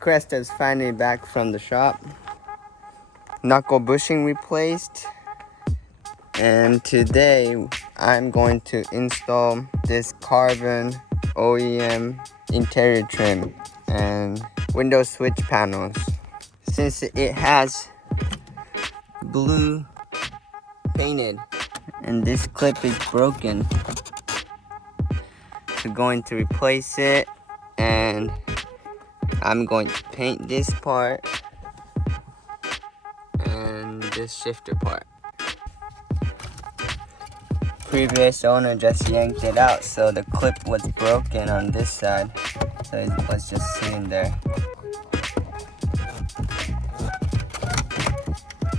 Crest is finally back from the shop. Knuckle bushing replaced. And today I'm going to install this carbon OEM interior trim and window switch panels. Since it has blue painted and this clip is broken, we're going to replace it, and I'm going to paint this part and this shifter part. Previous owner just yanked it out, so the clip was broken on this side, so it was just sitting there.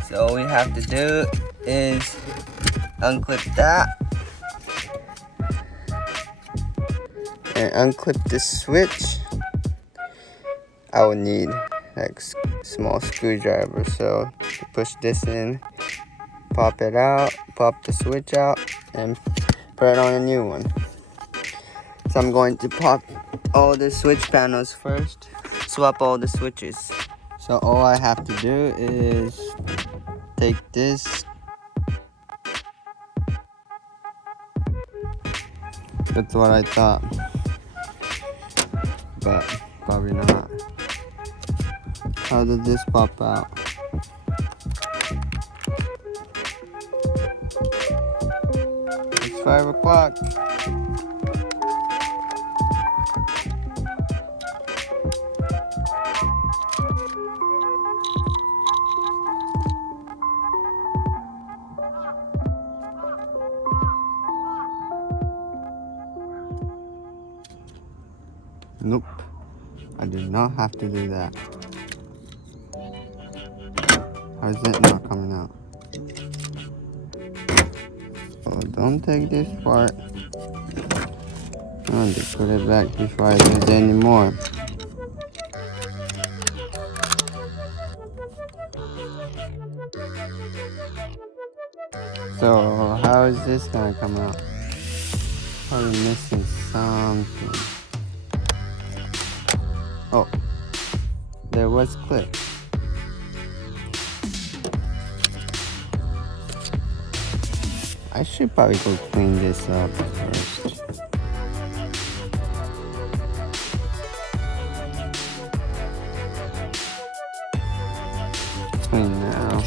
So all we have to do is unclip that and unclip the switch. I will need like small screwdriver, so to push this in, pop it out, pop the switch out, and put it on a new one. So I'm going to pop all the switch panels first, swap all the switches. So all I have to do is take this. That's what I thought, but probably not. How did this pop out? It's 5 o'clock. Nope, I did not have to do that. How is it not coming out? Oh, don't take this part. I'll just put it back before I use it anymore. So how is this gonna come out? Probably missing something. Oh, there was clip. I should probably go clean this up first. Clean now.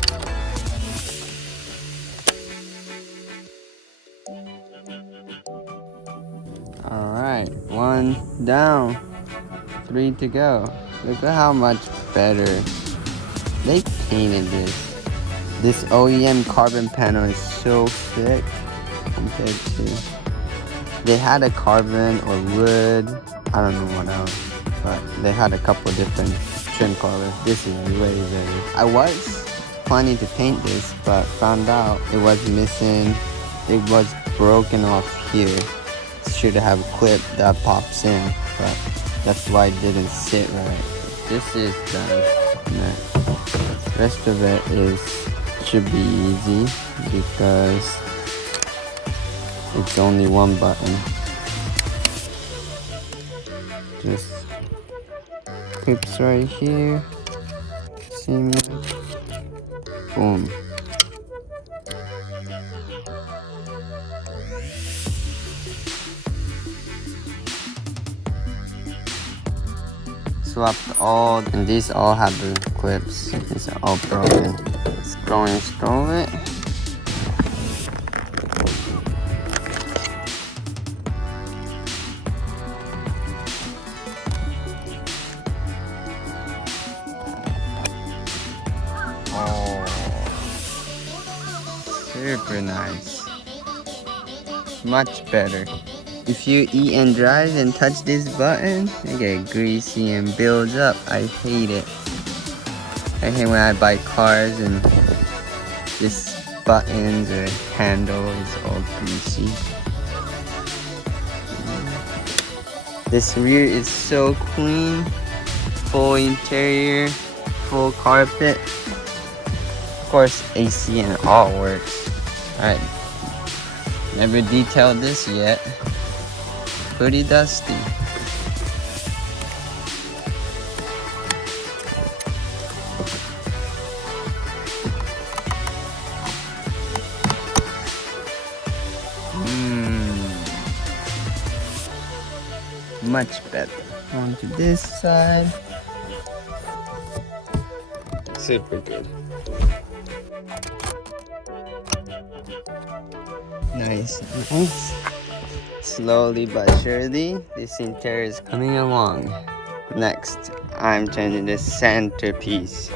Alright, 1 down, 3 to go. Look at how much better they painted this. This OEM carbon panel is so thick compared to... They had a carbon or wood, I don't know what else, but they had a couple different trim colors. This is way better. I was planning to paint this, but found out it was missing. It was broken off here. Should have a clip that pops in, but that's why it didn't sit right. This is done. The rest of it should be easy because it's only one button. Just clips right here. Seamless. Boom. Swapped all, and these all have the clips. These are all broken. Let's go and install it. Oh, super nice. Much better. If you eat and drive and touch this button, it get greasy and builds up. I hate it. I hate when I buy cars and this buttons or handle is all greasy. This rear is so clean. Full interior, full carpet. Of course, AC and all works. Alright. Never detailed this yet. Pretty dusty. much better. On to this side. Super good. Nice, nice. Slowly but surely, this interior is coming along. Next, I'm changing the centerpiece.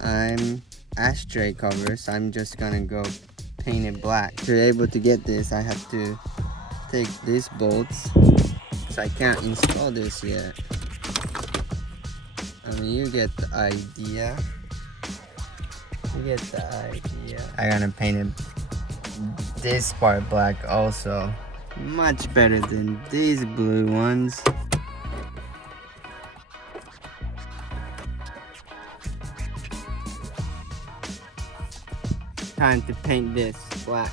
I'm ashtray covers. I'm just gonna go paint it black. To be able to get this, I have to take these bolts, so I can't install this yet. I mean, you get the idea. You get the idea. I gotta paint it this part black also. Much better than these blue ones. Time to paint this black.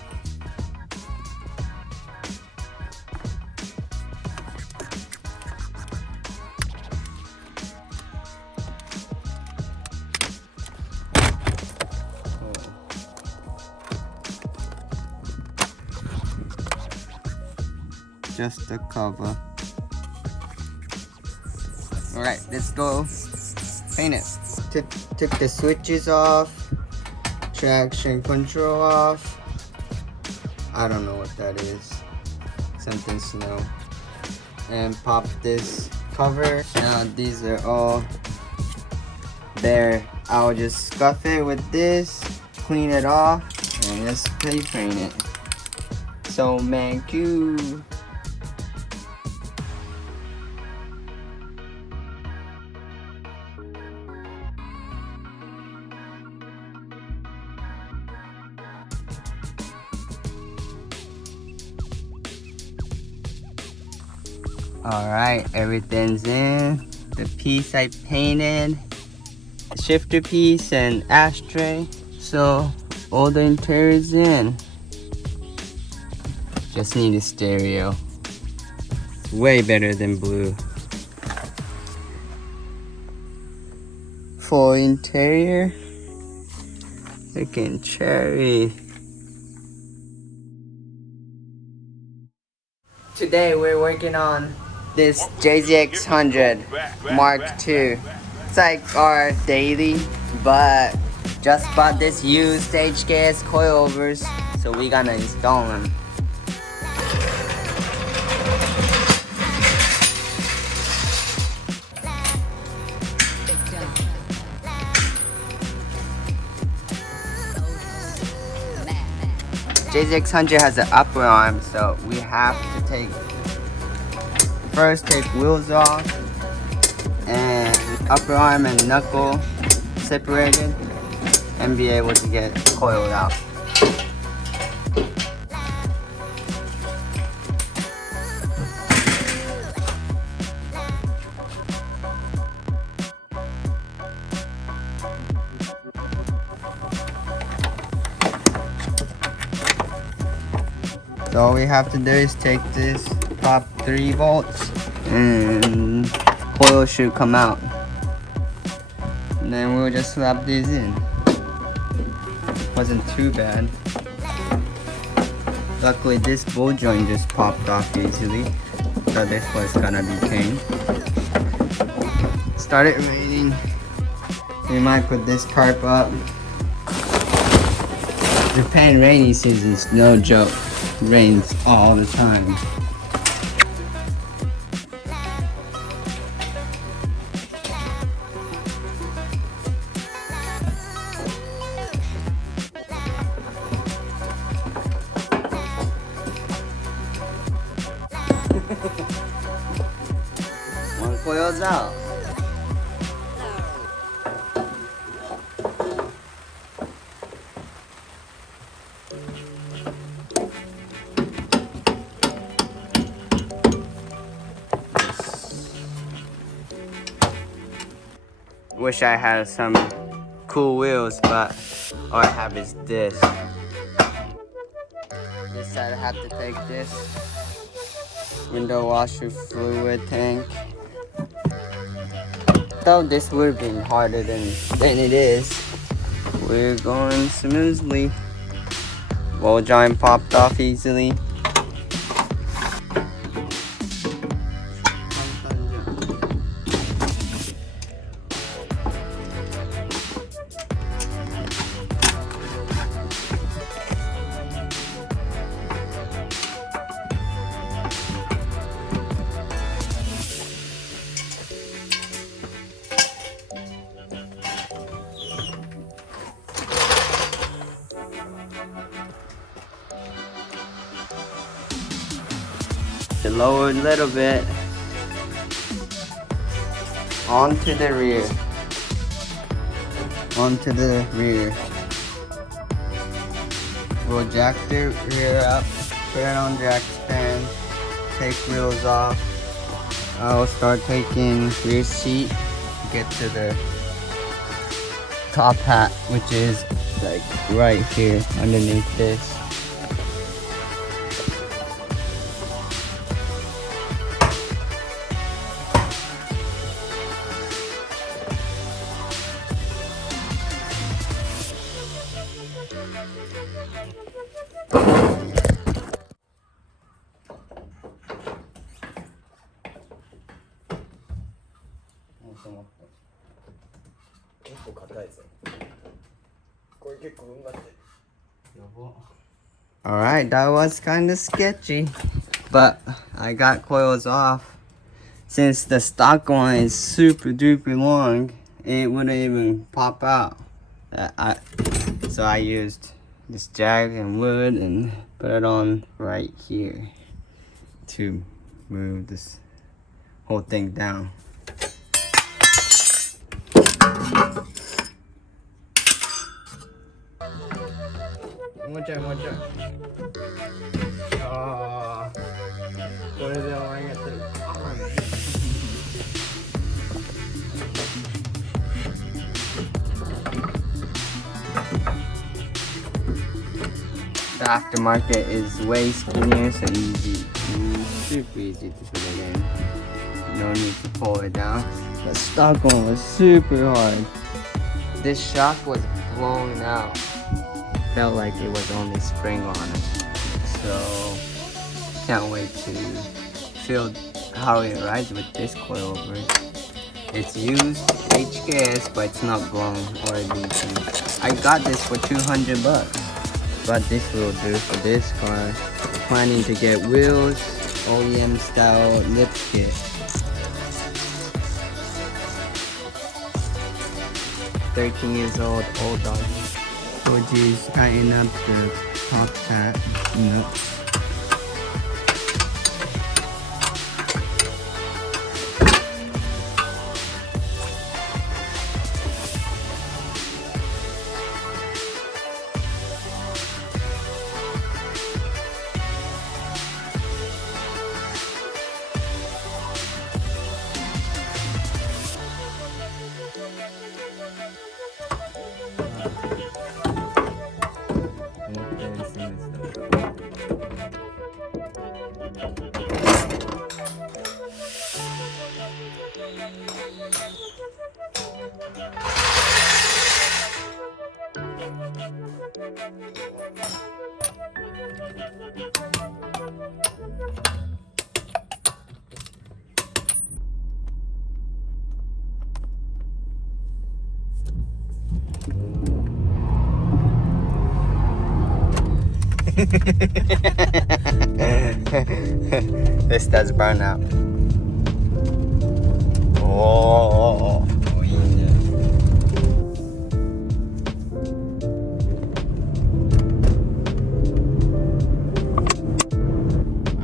Just the cover. Alright, let's go paint it. Took the switches off, traction control off. I don't know what that is. Something slow. And pop this cover. Now these are all there. I'll just scuff it with this, clean it off, and let's spray paint it. So man, cute. Alright, everything's in. The piece I painted, the shifter piece and ashtray. So all the interior is in. Just need a stereo. It's way better than blue. Full interior. Looking cherry. Today we're working on this JZX100 Mark II. It's like our daily, but just bought this used HKS coilovers, so we gonna install them. JZX100 has an upper arm, so we have to take wheels off and upper arm and knuckle separated and be able to get coiled out. So all we have to do is take this top 3 bolts and coil should come out. And then we'll just slap these in. Wasn't too bad. Luckily this bowl joint just popped off easily. So this was gonna be pain. Started raining. We might put this tarp up. Japan rainy season's no joke. Rains all the time. One coil's out. Wish I had some cool wheels, but all I have is this. This side I have to take this window washer fluid tank. Though this would have been harder than it is. we're going smoothly. Ball joint popped off easily. Lower a little bit onto the rear. We'll jack the rear up, put it on jack stand, take wheels off. I'll start taking rear seat, get to the top hat, which is like right here underneath this. Alright, that was kind of sketchy, but I got coils off. Since the stock one is super duper long, it wouldn't even pop out. So I used this jag and wood and put it on right here to move this whole thing down. Watch out. Oh, what is it going at the aftermarket is way skinnier, so easy, super easy to put it in. No need to pull it down. The stock one was super hard. This shock was blown out. Felt like it was only spring on it. So can't wait to feel how it rides with this coilover. It's used HKS, but it's not blown or anything. I got this for 200 bucks, but this will do for this car. Planning to get wheels, OEM style lip kit. $13 old dog. So just tighten up the top hat nuts. This does burn out. Oh, yeah.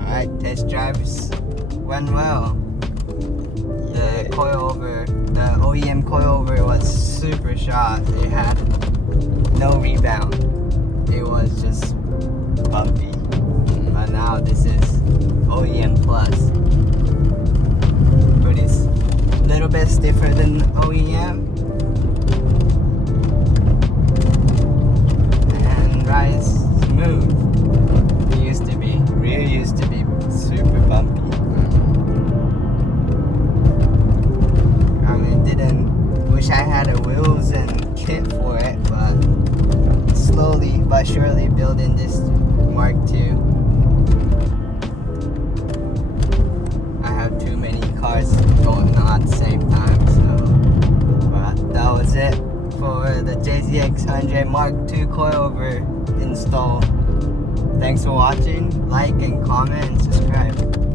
Alright, test drives went well. The coilover, the OEM coilover was super shot. It had no rebound. It was just bumpy. But now this is OEM plus. But it's a little bit stiffer than OEM. And rides smooth. It used to be. Rear used to be super bumpy. I mean, wish I had a wheels and kit for it, but slowly but surely building this Mark II. I have too many cars going on at the same time, so but that was it for the JZX100 Mark II coilover install. Thanks for watching. Like and comment and subscribe.